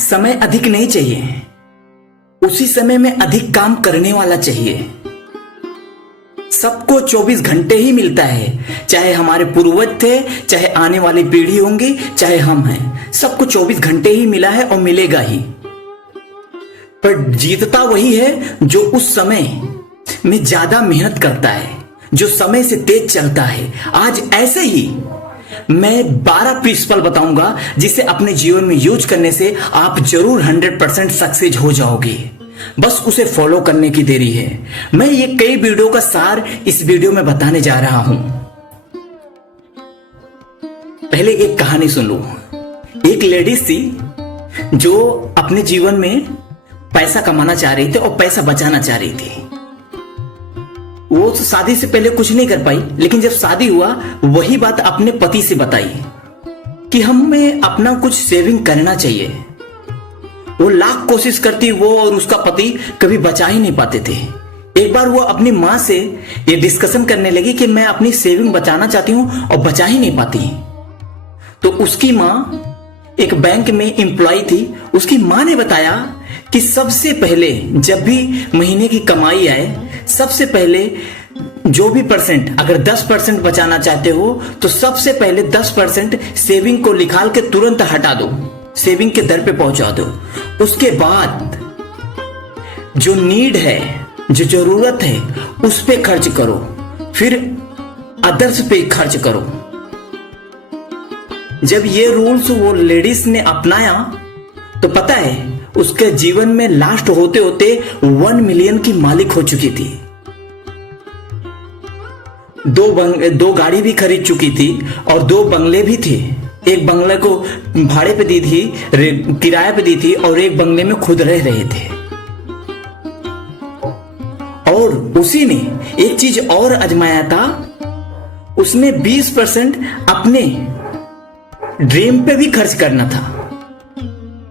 समय अधिक नहीं चाहिए, उसी समय में अधिक काम करने वाला चाहिए। सबको 24 घंटे ही मिलता है, चाहे हमारे पूर्वज थे, चाहे आने वाली पीढ़ी होंगी, चाहे हम हैं, सबको 24 घंटे ही मिला है और मिलेगा ही। पर जीतता वही है जो उस समय में ज्यादा मेहनत करता है, जो समय से तेज चलता है। आज ऐसे ही मैं 12 प्रिंसिपल बताऊंगा जिसे अपने जीवन में यूज करने से आप जरूर 100% सक्सेस हो जाओगे। बस उसे फॉलो करने की देरी है। मैं ये कई वीडियो का सार इस वीडियो में बताने जा रहा हूं। पहले एक कहानी सुन लो। एक लेडीज थी जो अपने जीवन में पैसा कमाना चाह रही थी और पैसा बचाना चाह रही थी। वो तो शादी से पहले कुछ नहीं कर पाई, लेकिन जब शादी हुआ वही बात अपने पति से बताई कि हमें अपना कुछ सेविंग करना चाहिए। वो लाख कोशिश करती, वो और उसका पति कभी बचा ही नहीं पाते थे। एक बार वो अपनी माँ से ये डिस्कशन करने लगी कि मैं अपनी सेविंग बचाना चाहती हूँ और बचा ही नहीं पाती। तो उसकी माँ एक बैंक में एम्प्लॉय थी। उसकी माँ ने बताया कि सबसे पहले जब भी महीने की कमाई आए, सबसे पहले जो भी परसेंट, अगर 10% बचाना चाहते हो तो सबसे पहले 10% सेविंग को निकाल के तुरंत हटा दो, सेविंग के दर पे पहुंचा दो। उसके बाद जो नीड है, जो जरूरत है, उस पे खर्च करो, फिर अदर्स पे खर्च करो। जब ये रूल्स वो लेडीज ने अपनाया तो पता है उसके जीवन में लास्ट होते होते 1 मिलियन की मालिक हो चुकी थी। दो गाड़ी भी खरीद चुकी थी और 2 बंगले भी थे। एक बंगले को भाड़े पे दी थी, किराए पे दी थी, और एक बंगले में खुद रह रहे थे। और उसी ने एक चीज और आजमाया था, उसने 20% अपने ड्रीम पे भी खर्च करना था।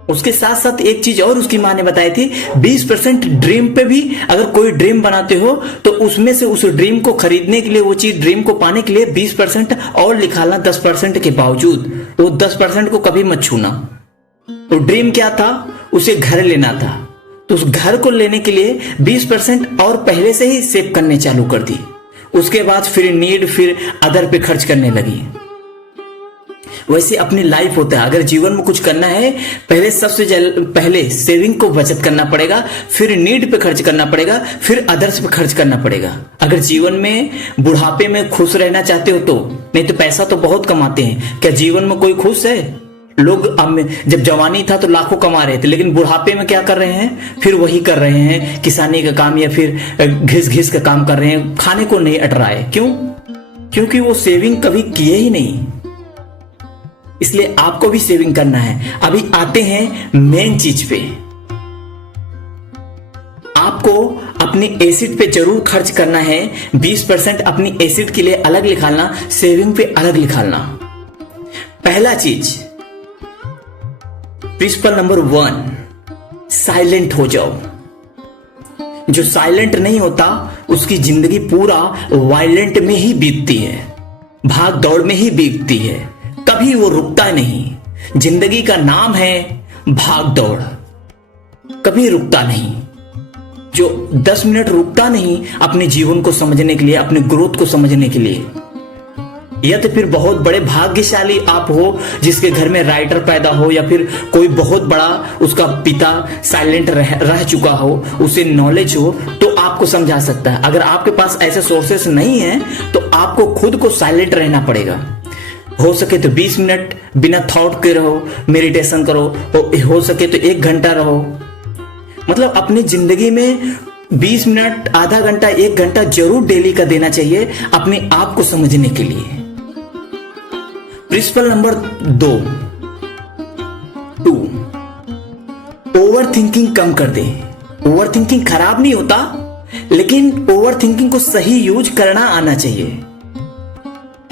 उसके साथ साथ एक चीज और उसकी माँ ने बताई थी, 20% ड्रीम पे भी, अगर कोई ड्रीम बनाते हो तो उसमें से उस ड्रीम को खरीदने के लिए, वो चीज ड्रीम को पाने के लिए 20% और निकालना 10% के बावजूद। वो 10% को कभी मत छूना। तो ड्रीम क्या था? उसे घर लेना था। तो उस घर को लेने के लिए 20% और पहले से ही सेव करने चालू कर दी। उसके बाद फिर नीड, फिर अदर पे खर्च करने लगी। वैसे अपनी लाइफ होता है, अगर जीवन में कुछ करना है, पहले सबसे पहले सेविंग को बचत करना पड़ेगा, फिर नीड पे खर्च करना पड़ेगा, फिर अदर्स पे खर्च करना पड़ेगा। अगर जीवन में बुढ़ापे में खुश रहना चाहते हो तो, नहीं तो पैसा तो बहुत कमाते हैं, क्या जीवन में कोई खुश है? लोग जब जवानी था तो लाखों कमा रहे थे, लेकिन बुढ़ापे में क्या कर रहे हैं? फिर वही कर रहे हैं, किसानी का काम या फिर घिस घिस का काम कर रहे हैं, खाने को नहीं अट रहा है। क्यों? क्योंकि वो सेविंग कभी किए ही नहीं। इसलिए आपको भी सेविंग करना है। अभी आते हैं मेन चीज पे। आपको अपनी एसिड पे जरूर खर्च करना है। 20% अपनी एसिड के लिए अलग निकालना, सेविंग पे अलग निकालना। पहला चीज, प्रिंसिपल नंबर 1, साइलेंट हो जाओ। जो साइलेंट नहीं होता उसकी जिंदगी पूरा वायलेंट में ही बीतती है, भाग दौड़ में ही बीतती है, कभी वो रुकता नहीं। जिंदगी का नाम है भाग दौड़, कभी रुकता नहीं। जो 10 मिनट रुकता नहीं अपने जीवन को समझने के लिए, अपने ग्रोथ को समझने के लिए, या तो फिर बहुत बड़े भाग्यशाली आप हो जिसके घर में राइटर पैदा हो, या फिर कोई बहुत बड़ा उसका पिता साइलेंट रह चुका हो, उसे नॉलेज हो, तो आपको समझा सकता है। अगर आपके पास ऐसे सोर्सेस नहीं है तो आपको खुद को साइलेंट रहना पड़ेगा। हो सके तो 20 मिनट बिना थॉट के रहो, मेडिटेशन करो, हो सके तो 1 घंटा रहो। मतलब अपनी जिंदगी में 20 मिनट, आधा घंटा, 1 घंटा जरूर डेली का देना चाहिए अपने आप को समझने के लिए। प्रिंसिपल नंबर 2, ओवर थिंकिंग कम कर दे। ओवर थिंकिंग खराब नहीं होता, लेकिन ओवर थिंकिंग को सही यूज करना आना चाहिए।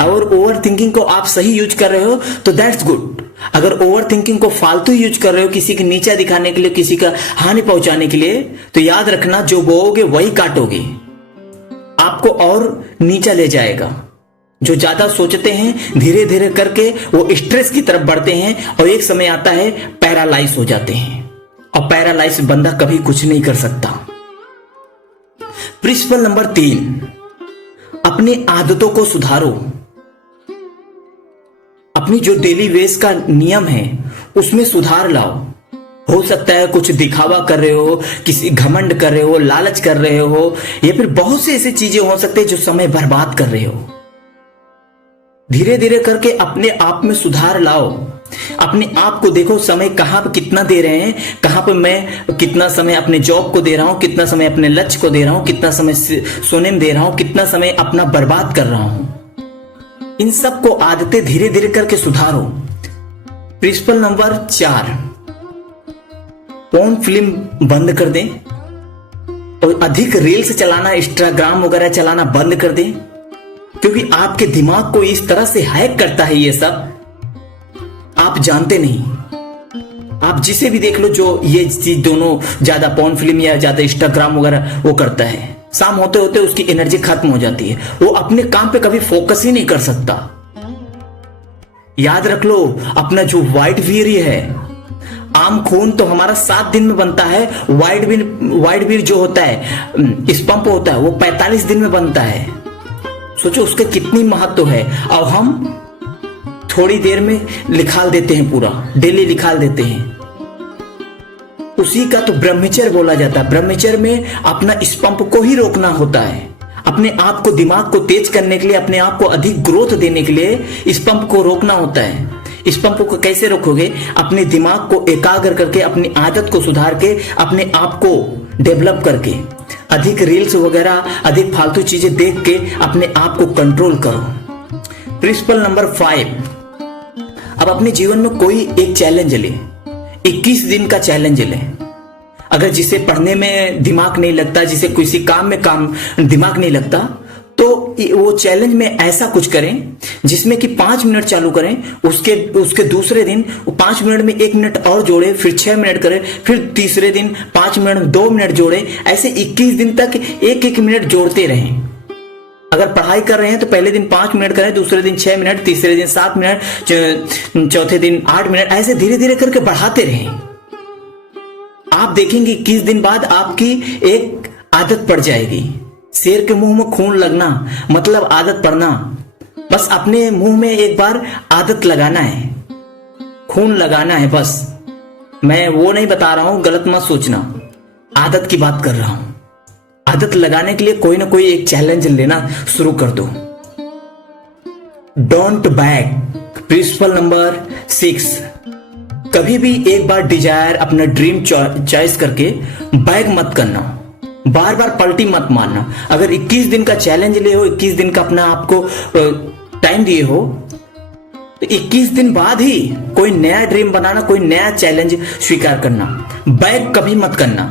और ओवर थिंकिंग को आप सही यूज कर रहे हो तो दैट्स गुड। अगर ओवर थिंकिंग को फालतू यूज कर रहे हो, किसी के नीचा दिखाने के लिए, किसी का हानि पहुंचाने के लिए, तो याद रखना जो बोओगे वही काटोगे, आपको और नीचा ले जाएगा। जो ज्यादा सोचते हैं धीरे धीरे करके वो स्ट्रेस की तरफ बढ़ते हैं और एक समय आता है पैरालाइज हो जाते हैं, और पैरालाइज बंदा कभी कुछ नहीं कर सकता। प्रिंसिपल नंबर 3, अपनी आदतों को सुधारो। अपनी जो डेली वेज का नियम है उसमें सुधार लाओ। हो सकता है कुछ दिखावा कर रहे हो, किसी घमंड कर रहे हो, लालच कर रहे हो, या फिर बहुत से ऐसी चीजें हो सकती है जो समय बर्बाद कर रहे हो। धीरे धीरे करके अपने आप में सुधार लाओ। अपने आप को देखो, समय कहां पर कितना दे रहे हैं, कहां पर मैं कितना समय अपने जॉब को दे रहा हूं, कितना समय अपने लक्ष्य को दे रहा हूं, कितना समय सोने में दे रहा हूं, कितना समय अपना बर्बाद कर रहा हूं। इन सब को आदतें धीरे धीरे करके सुधारो। प्रिंसिपल नंबर 4, फोन फिल्म बंद कर दें और अधिक रील्स चलाना, इंस्टाग्राम वगैरह चलाना बंद कर दें, क्योंकि आपके दिमाग को इस तरह से हैक करता है ये सब, आप जानते नहीं। आप जिसे भी देख लो जो ये चीज दोनों ज्यादा फोन फिल्म या ज्यादा इंस्टाग्राम वगैरह वो करता है, शाम होते होते उसकी एनर्जी खत्म हो जाती है, वो अपने काम पे कभी फोकस ही नहीं कर सकता। याद रख लो, अपना जो व्हाइट वीर्य है, आम खून तो हमारा 7 दिन में बनता है, व्हाइट वीर्य जो होता है, स्पंप होता है, वो 45 दिन में बनता है। सोचो उसका कितनी महत्व है, और हम थोड़ी देर में निकाल देते हैं, पूरा डेली निकाल देते हैं। उसी का तो ब्रह्मचर्य बोला जाता है। ब्रह्मचर्य में अपना इस पंप को ही रोकना होता है। अपने आप को, दिमाग को तेज करने के लिए, अपने आप को अधिक ग्रोथ देने के लिए इस पंप को रोकना होता है। इस पंप को कैसे रोकोगे? अपने दिमाग को एकाग्र करके, अपनी आदत को सुधार के, अपने आप को डेवलप करके, अधिक रील्स वगैरह, अधिक फालतू चीजें देख के अपने आप को कंट्रोल करो। प्रिंसिपल नंबर 5, अब अपने जीवन में कोई एक चैलेंज ले, 21 दिन का चैलेंज ले। अगर जिसे पढ़ने में दिमाग नहीं लगता, जिसे किसी काम में दिमाग नहीं लगता, तो वो चैलेंज में ऐसा कुछ करें जिसमें कि 5 मिनट चालू करें, उसके दूसरे दिन 5 मिनट में 1 मिनट और जोड़े, फिर 6 मिनट करें, फिर तीसरे दिन 5 मिनट में 2 मिनट जोड़े, ऐसे 21 दिन तक 1-1 मिनट जोड़ते रहें। अगर पढ़ाई कर रहे हैं तो पहले दिन 5 मिनट करें, दूसरे दिन 6 मिनट, तीसरे दिन 7 मिनट, चौथे दिन 8 मिनट, ऐसे धीरे धीरे करके बढ़ाते रहें। आप देखेंगे 21 दिन बाद आपकी एक आदत पड़ जाएगी। शेर के मुंह में खून लगना मतलब आदत पड़ना। बस अपने मुंह में एक बार आदत लगाना है, खून लगाना है बस। मैं वो नहीं बता रहा हूं, गलत मत सोचना, आदत की बात कर रहा हूं। आदत लगाने के लिए कोई ना कोई एक चैलेंज लेना शुरू कर दो। Don't back. प्रिंसिपल नंबर 6, कभी भी एक बार डिजायर, अपना ड्रीम चॉइस करके बैक मत करना, बार बार पलटी मत मारना। अगर 21 दिन का चैलेंज ले हो, 21 दिन का अपना आपको टाइम दिए हो, तो 21 दिन बाद ही कोई नया ड्रीम बनाना, कोई नया चैलेंज स्वीकार करना। बैक कभी मत करना,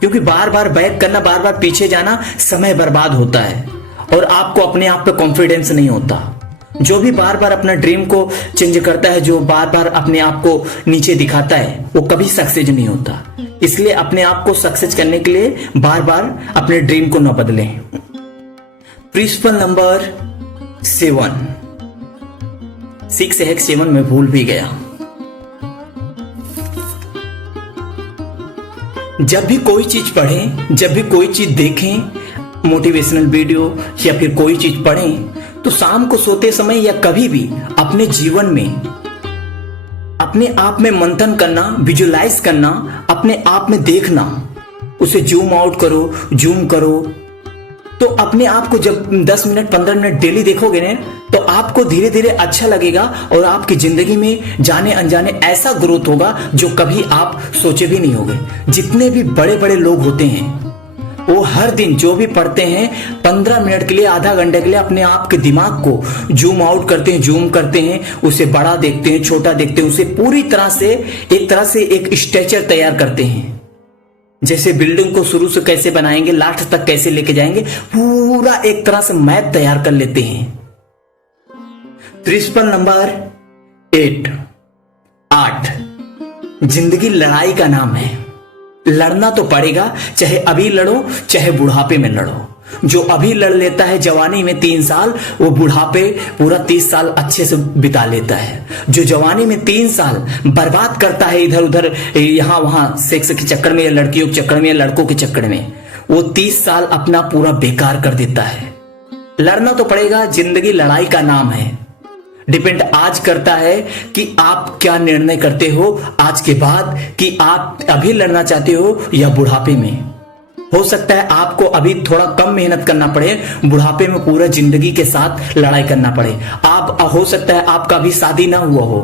क्योंकि बार बार बैक करना, बार बार पीछे जाना समय बर्बाद होता है और आपको अपने आप पे कॉन्फिडेंस नहीं होता। जो भी बार बार अपना ड्रीम को चेंज करता है, जो बार बार अपने आप को नीचे दिखाता है, वो कभी सक्सेस नहीं होता। इसलिए अपने आप को सक्सेस करने के लिए बार बार अपने ड्रीम को न बदलें। प्रिंसिपल नंबर 7, 6 है 7 में भूल भी गया। जब भी कोई चीज पढ़ें, जब भी कोई चीज देखें, मोटिवेशनल वीडियो या फिर कोई चीज पढ़ें, तो शाम को सोते समय या कभी भी अपने जीवन में अपने आप में मंथन करना, विजुलाइज करना, अपने आप में देखना, उसे जूम आउट करो, जूम करो। तो अपने आप को जब 10 मिनट 15 मिनट डेली देखोगे ना, तो आपको धीरे धीरे अच्छा लगेगा और आपकी जिंदगी में जाने अनजाने ऐसा ग्रोथ होगा जो कभी आप सोचे भी नहीं होंगे। जितने भी बड़े बड़े लोग होते हैं, वो हर दिन जो भी पढ़ते हैं 15 मिनट के लिए, आधा घंटे के लिए अपने आप के दिमाग को जूम आउट करते हैं, जूम करते हैं, उसे बड़ा देखते हैं, छोटा देखते हैं, उसे पूरी तरह से एक स्ट्रक्चर तैयार करते हैं। जैसे बिल्डिंग को शुरू से कैसे बनाएंगे, लास्ट तक कैसे लेके जाएंगे, पूरा एक तरह से मैप तैयार कर लेते हैं। प्रिंसिपल नंबर 8, जिंदगी लड़ाई का नाम है। लड़ना तो पड़ेगा, चाहे अभी लड़ो, चाहे बुढ़ापे में लड़ो। जो अभी लड़ लेता है जवानी में 3 साल, वो बुढ़ापे पूरा 30 साल अच्छे से बिता लेता है। जो जवानी में 3 साल बर्बाद करता है इधर उधर यहां वहां सेक्स के चक्कर में या लड़कियों के चक्कर में या लड़कों के चक्कर में, वो 30 साल अपना पूरा बेकार कर देता है। लड़ना तो पड़ेगा, जिंदगी लड़ाई का नाम है। डिपेंड आज करता है कि आप क्या निर्णय करते हो आज के बाद, कि आप अभी लड़ना चाहते हो या बुढ़ापे में। हो सकता है आपको अभी थोड़ा कम मेहनत करना पड़े, बुढ़ापे में पूरा जिंदगी के साथ लड़ाई करना पड़े। आप हो सकता है आपका अभी शादी ना हुआ हो,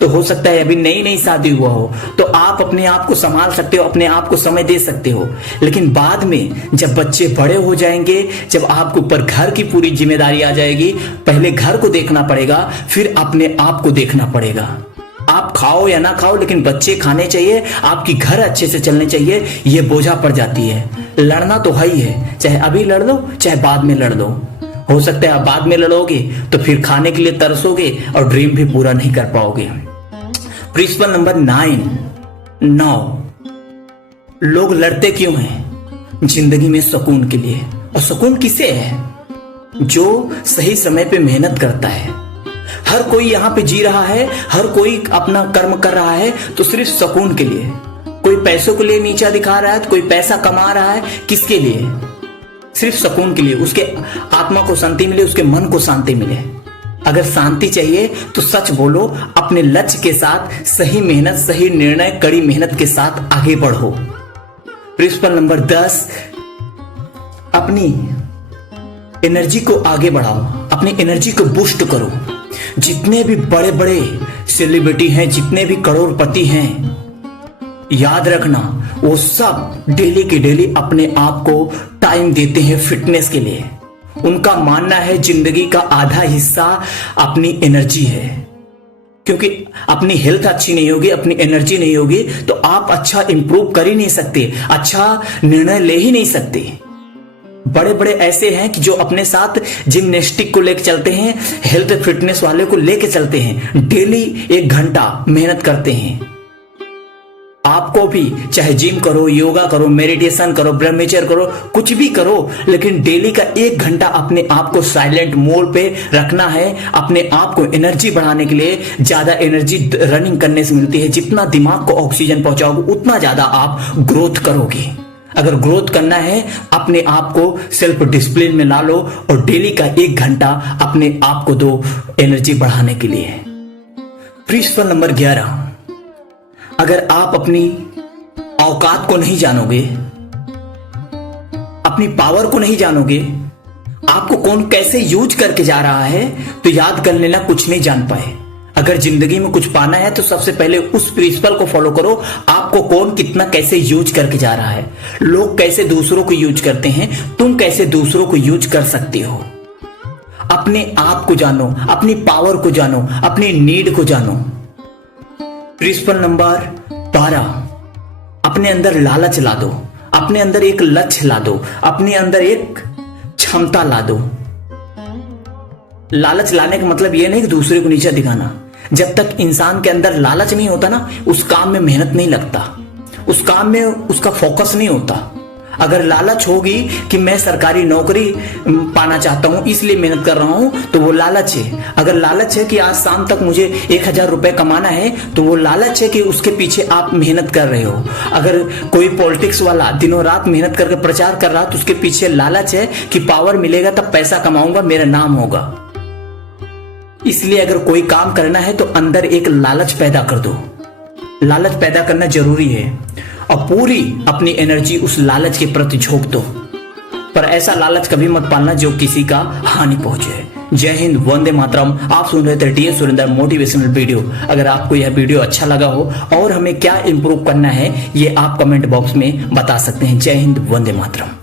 तो हो सकता है अभी नई नई शादी हुआ हो, तो आप अपने आप को संभाल सकते हो, अपने आप को समय दे सकते हो। लेकिन बाद में जब बच्चे बड़े हो जाएंगे, जब आपके ऊपर घर की पूरी जिम्मेदारी आ जाएगी, पहले घर को देखना पड़ेगा, फिर अपने आप को देखना पड़ेगा। आप खाओ या ना खाओ, लेकिन बच्चे खाने चाहिए, आपकी घर अच्छे से चलने चाहिए, ये बोझा पड़ जाती है। लड़ना तो है ही है, चाहे अभी लड़ लो चाहे बाद में लड़ लो। हो सकता है आप बाद में लड़ोगे तो फिर खाने के लिए तरसोगे और ड्रीम भी पूरा नहीं कर पाओगे। प्रिंसिपल नंबर 9, लोग लड़ते क्यों हैं? जिंदगी में सुकून के लिए। और सुकून किसे है? जो सही समय पे मेहनत करता है। हर कोई यहां पे जी रहा है, हर कोई अपना कर्म कर रहा है तो सिर्फ सुकून के लिए। कोई पैसों के लिए नीचा दिखा रहा है, तो कोई पैसा कमा रहा है, किसके लिए? सिर्फ सुकून के लिए, उसके आत्मा को शांति मिले, उसके मन को शांति मिले। अगर शांति चाहिए तो सच बोलो, अपने लक्ष्य के साथ सही मेहनत, सही निर्णय, कड़ी मेहनत के साथ आगे बढ़ो। प्रिंसिपल नंबर 10, अपनी एनर्जी को आगे बढ़ाओ, अपनी एनर्जी को बूस्ट करो। जितने भी बड़े बड़े सेलिब्रिटी हैं, जितने भी करोड़पति हैं, याद रखना वो सब डेली के डेली अपने आप को टाइम देते हैं फिटनेस के लिए। उनका मानना है जिंदगी का आधा हिस्सा अपनी एनर्जी है, क्योंकि अपनी हेल्थ अच्छी नहीं होगी, अपनी एनर्जी नहीं होगी तो आप अच्छा इंप्रूव कर ही नहीं सकते, अच्छा निर्णय ले ही नहीं सकते। बड़े बड़े ऐसे हैं कि जो अपने साथ जिम्नास्टिक को लेकर चलते हैं, हेल्थ फिटनेस वाले को लेकर चलते हैं, डेली 1 घंटा मेहनत करते हैं। आपको भी चाहे जिम करो, योगा करो, मेडिटेशन करो, ब्रह्मचर्य करो, कुछ भी करो, लेकिन डेली का 1 घंटा अपने आप को साइलेंट मोड पे रखना है। अपने आप को एनर्जी बढ़ाने के लिए ज्यादा एनर्जी रनिंग करने से मिलती है। जितना दिमाग को ऑक्सीजन पहुंचाओगे उतना ज्यादा आप ग्रोथ करोगे। अगर ग्रोथ करना है, अपने आप को सेल्फ डिसिप्लिन में ला लो और डेली का 1 घंटा अपने आप को दो एनर्जी बढ़ाने के लिए। प्रिंसिपल नंबर 11, अगर आप अपनी औकात को नहीं जानोगे, अपनी पावर को नहीं जानोगे, आपको कौन कैसे यूज करके जा रहा है, तो याद कर लेना कुछ नहीं जान पाए। अगर जिंदगी में कुछ पाना है तो सबसे पहले उस प्रिंसिपल को फॉलो करो, आपको कौन कितना कैसे यूज करके जा रहा है। लोग कैसे दूसरों को यूज करते हैं, तुम कैसे दूसरों को यूज कर सकते हो। अपने आप को जानो, अपनी पावर को जानो, अपनी नीड को जानो। प्रिंसिपल नंबर 12, अपने अंदर लालच ला दो, अपने अंदर एक लक्ष्य ला दो, अपने अंदर एक क्षमता ला दो। लालच लाने का मतलब यह नहीं कि दूसरे को नीचा दिखाना। जब तक इंसान के अंदर लालच नहीं होता ना, उस काम में मेहनत नहीं लगता, उस काम में उसका फोकस नहीं होता। अगर लालच होगी कि मैं सरकारी नौकरी पाना चाहता हूं इसलिए मेहनत कर रहा हूं, तो वो लालच है। अगर लालच है कि आज शाम तक मुझे 1000 रुपए कमाना है, तो वो लालच है कि उसके पीछे आप मेहनत कर रहे हो। अगर कोई पॉलिटिक्स वाला दिनों रात मेहनत करके प्रचार कर रहा, तो उसके पीछे लालच है कि पावर मिलेगा तब पैसा कमाऊंगा, मेरा नाम होगा। इसलिए अगर कोई काम करना है तो अंदर एक लालच पैदा कर दो। लालच पैदा करना जरूरी है और पूरी अपनी एनर्जी उस लालच के प्रति झोंक दो। पर ऐसा लालच कभी मत पालना जो किसी का हानि पहुंचे। जय हिंद, वंदे मातरम। आप सुन रहे थे डी सुरेंद्र मोटिवेशनल वीडियो। अगर आपको यह वीडियो अच्छा लगा हो और हमें क्या इंप्रूव करना है, ये आप कमेंट बॉक्स में बता सकते हैं। जय हिंद, वंदे मातरम।